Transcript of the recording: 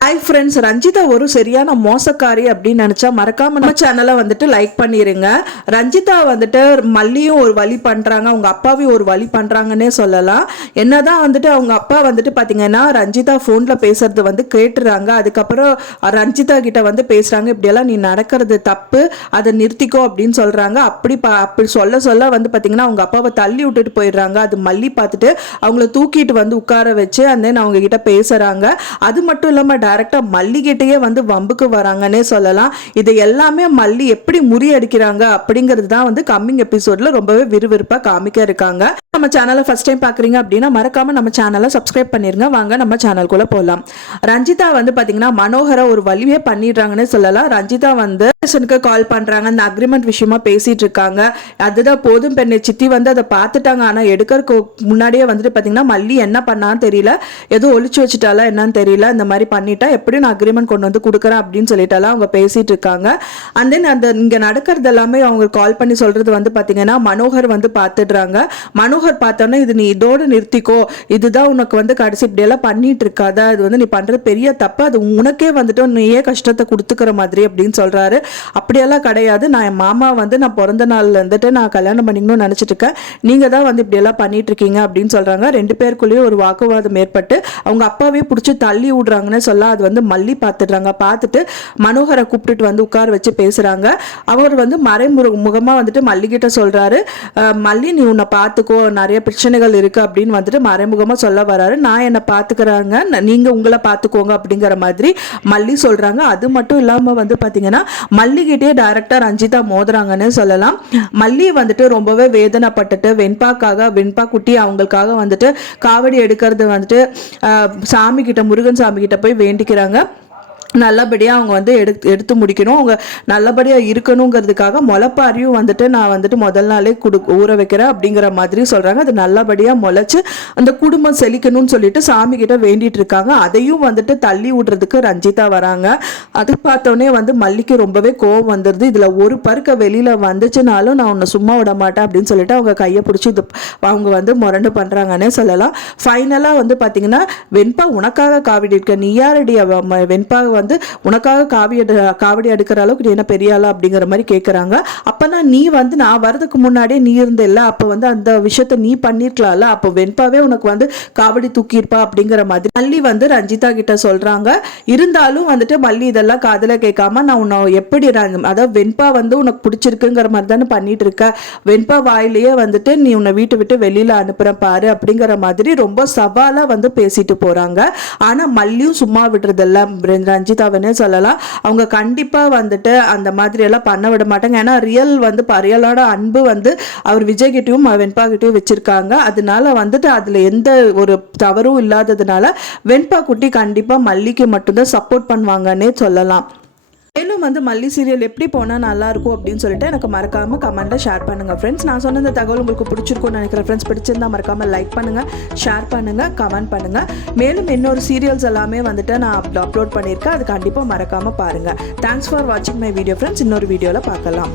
Hi friends Ranjitha ஒரு சரியான மோசக்காரி அப்படின்னு நினச்சா மறக்காம நம்ம சேனலை வந்துட்டு லைக் பண்ணிடுங்க ரஞ்சிதா வந்துட்டு மல்லியும் ஒரு வழி பண்ணுறாங்க அவங்க அப்பாவையும் ஒரு வழி பண்ணுறாங்கன்னே சொல்லலாம். என்னதான் வந்துட்டு அவங்க அப்பா வந்துட்டு பார்த்தீங்கன்னா ரஞ்சிதா ஃபோனில் பேசுறது வந்து கேட்டுறாங்க. அதுக்கப்புறம் ரஞ்சிதா கிட்ட வந்து பேசுகிறாங்க இப்படியெல்லாம் நீ நடக்கிறது தப்பு அதை நிறுத்திக்கோ அப்படின்னு சொல்கிறாங்க அப்படி பா அப்படி சொல்ல சொல்ல வந்து பார்த்தீங்கன்னா அவங்க அப்பாவை தள்ளி விட்டுட்டு போயிடுறாங்க. அது மல்லி பார்த்துட்டு அவங்கள தூக்கிட்டு வந்து உட்கார வச்சு அந்த அவங்க கிட்ட பேசுகிறாங்க அது மட்டும் இல்லாமல் டைரெக்டாக மல்லிகிட்டேயே வந்து வம்புக்கு வராங்கன்னே சொல்லலாம். இது எல்லாமே மல்லி எப்படி முறியடிக்கிறாங்க அப்படிங்கிறது தான் வந்து கம்மிங் எபிசோட்ல ரொம்பவே விறுவிறுப்பாக காமிக்க இருக்காங்க. நம்ம சேனலை ஃபஸ்ட் டைம் பார்க்குறீங்க அப்படின்னா மறக்காமல் நம்ம சேனலை சப்ஸ்கிரைப் பண்ணிருங்க. வாங்க நம்ம சேனல்குள்ளே போகலாம் ரஞ்சிதா வந்து பார்த்தீங்கன்னா மனோகரை ஒரு வழியே பண்ணிடுறாங்கன்னே சொல்லலாம். ரஞ்சிதா வந்து ஸ்டேஷனுக்கு கால் பண்ணுறாங்க அந்த அக்ரிமெண்ட் விஷயமா பேசிட்டு இருக்காங்க. அதுதான் போதும் பெண்ணை. சித்தி வந்து அதை பார்த்துட்டாங்க. ஆனால் எடுக்கிறதுக்கு முன்னாடியே வந்துட்டு பார்த்தீங்கன்னா மல்லி என்ன பண்ணான்னு தெரியல. ஏதோ ஒழிச்சு வச்சுட்டாலா என்னன்னு தெரியல. இந்த மாதிரி பண்ணிட்டு எப்படி நான் அக்ரிமெண்ட் கொண்டு வந்து கொடுக்குறேன் அப்படின்னு சொல்லிட்டாலாம் அவங்க பேசிட்டு இருக்காங்க. அண்ட் தென் அந்த இங்கே நடக்கிறது எல்லாமே அவங்க கால் பண்ணி சொல்றது வந்து பார்த்தீங்கன்னா மனோகர் வந்து பார்த்துடுறாங்க மனோகர் பார்த்தோன்னே இது நீ இதோடு நிறுத்திக்கோ. இதுதான் உனக்கு வந்து கடைசி இப்படியெல்லாம் பண்ணிட்டு இருக்காத. அது வந்து நீ பண்ணுறது பெரிய தப்பு. அது உனக்கே வந்துட்டு நீயே கஷ்டத்தை கொடுத்துக்கிற மாதிரி அப்படின்னு சொல்றாரு. அப்படியெல்லாம் கிடையாது. நான் என் மாமா வந்து நான் பிறந்த நாள்ல இருந்துட்டு நான் கல்யாணம் பண்ணிக்கணும்னு நினச்சிட்டு இருக்கேன். நீங்கள் தான் வந்து இப்படியெல்லாம் பண்ணிட்டு இருக்கீங்க அப்படின்னு சொல்கிறாங்க ரெண்டு பேருக்குள்ளேயும் ஒரு வாக்குவாதம் ஏற்பட்டு அவங்க அப்பாவே பிடிச்சி தள்ளி விடுறாங்கன்னு சொல்ல அது வந்து மல்லி பார்த்துடுறாங்க பார்த்துட்டு மனோகரை கூப்பிட்டுட்டு வந்து உட்கார வச்சு பேசுகிறாங்க அவர் வந்து மறைமுக முகமாக வந்துட்டு மல்லிகிட்ட சொல்கிறாரு மல்லி நீ உன்னை பார்த்துக்கோ நிறைய பிரச்சனைகள் இருக்கு அப்படின்னு வந்துட்டு மறைமுகமாக சொல்ல வராரு. நான் என்னை பார்த்துக்கிறாங்க நீங்கள் உங்களை பார்த்துக்கோங்க அப்படிங்கிற மாதிரி மல்லி சொல்கிறாங்க அது மட்டும் இல்லாமல் வந்து பார்த்தீங்கன்னா மல்லிகிட்டே டைரக்டா ரஞ்சிதா மோதுறாங்கன்னு சொல்லலாம். மல்லி வந்துட்டு ரொம்பவே வேதனைப்பட்டுட்டு வெண்பாக்காக வெண்பா குட்டி அவங்களுக்காக வந்துட்டு காவடி எடுக்கிறது வந்துட்டு சாமி கிட்ட முருகன் சாமி கிட்ட போய் வேண்டிக்கிறாங்க. நல்லபடியாக அவங்க வந்து எடுத்து எடுத்து முடிக்கணும். அவங்க நல்லபடியாக இருக்கணுங்கிறதுக்காக முளைப்பாரியும் வந்துட்டு நான் வந்துட்டு முதல் நாளே குடு ஊற வைக்கிறேன் அப்படிங்கிற மாதிரி சொல்கிறாங்க அது நல்லபடியாக முளைச்சி அந்த குடும்பம் செழிக்கணும்னு சொல்லிட்டு சாமி கிட்ட வேண்டிட்டு இருக்காங்க. அதையும் வந்துட்டு தள்ளி விடுறதுக்கு ரஞ்சிதா வராங்க. அது பார்த்தோன்னே வந்து மல்லிக்கு ரொம்பவே கோவம் வந்துடுது இதில் ஒரு பருக்க வெளியில் வந்துச்சுனாலும் நான் உன்னை சும்மா விட மாட்டேன் அப்படின்னு சொல்லிட்டு அவங்க கையை பிடிச்சி இது அவங்க வந்து முரண்டு பண்ணுறாங்கன்னே சொல்லலாம். ஃபைனலாக வந்து பார்த்தீங்கன்னா வெண்பா உனக்காக காவிடி இருக்க நீ யாரடி வெண்பா வந்து உனக்காக காவி காவடி எடுக்கிற அளவுக்கு நீ என்ன பெரிய ஆளா? அப்படிங்கிற மாதிரி கேட்குறாங்க அப்போனா நீ வந்து நான் வரதுக்கு முன்னாடியே நீ இருந்தில்ல அப்போ வந்து அந்த விஷயத்த நீ பண்ணிருக்கலாம்ல அப்போ வெண்பாவே உனக்கு வந்து காவடி தூக்கியிருப்பா அப்படிங்கிற மாதிரி மல்லி வந்து ரஞ்சிதா கிட்ட சொல்றாங்க. இருந்தாலும் வந்துட்டு மல்லி இதெல்லாம் காதில் கேட்காம நான் உன்னை எப்படி அதாவது வெண்பா வந்து உனக்கு பிடிச்சிருக்குங்கிற மாதிரி தானே பண்ணிட்டு இருக்க வெண்பா வாயிலேயே வந்துட்டு நீ உன்னை வீட்டை விட்டு வெளியில அனுப்புறேன் பாரு அப்படிங்கிற மாதிரி ரொம்ப சவாலா வந்து பேசிட்டு போறாங்க. ஆனா மல்லியும் சும்மா விடுறதில்ல. ரஞ்சிதாவுன்னு சொல்லலாம். அவங்க கண்டிப்பாக வந்துட்டு அந்த மாதிரி எல்லாம் பண்ண விட மாட்டாங்க. ஏன்னா ரியல் வந்து ரியலோட அன்பு வந்து அவர் விஜய்கிட்டையும் வெண்பாக்கிட்டையும் வச்சுருக்காங்க. அதனால வந்துட்டு அதில் எந்த ஒரு தவறும் இல்லாததுனால வெண்பா குட்டி கண்டிப்பாக மல்லிக்கு மட்டும்தான் சப்போர்ட் பண்ணுவாங்கன்னே சொல்லலாம். நீங்களும் வந்து மல்லி சீரியல் எப்படி போனால் நல்லா இருக்கும் அப்படின்னு சொல்லிட்டு எனக்கு மறக்காமல் கமெண்ட்ல ஷேர் பண்ணுங்கள் ஃப்ரெண்ட்ஸ் நான் சொன்ன இந்த தகவல் உங்களுக்கு பிடிச்சிருக்கும்னு நினைக்கிறேன் ஃப்ரெண்ட்ஸ் பிடிச்சிருந்தா மறக்காமல் லைக் பண்ணுங்க ஷேர் பண்ணுங்க கமெண்ட் பண்ணுங்க. மேலும் இன்னொரு சீரியல்ஸ் எல்லாமே வந்துட்டு நான் அப்லோட் பண்ணியிருக்கேன். அது கண்டிப்பாக மறக்காமல் பாருங்க. தேங்க்ஸ் ஃபார் வாட்சிங் மை வீடியோ ஃப்ரெண்ட்ஸ் இன்னொரு வீடியோவில் பார்க்கலாம்.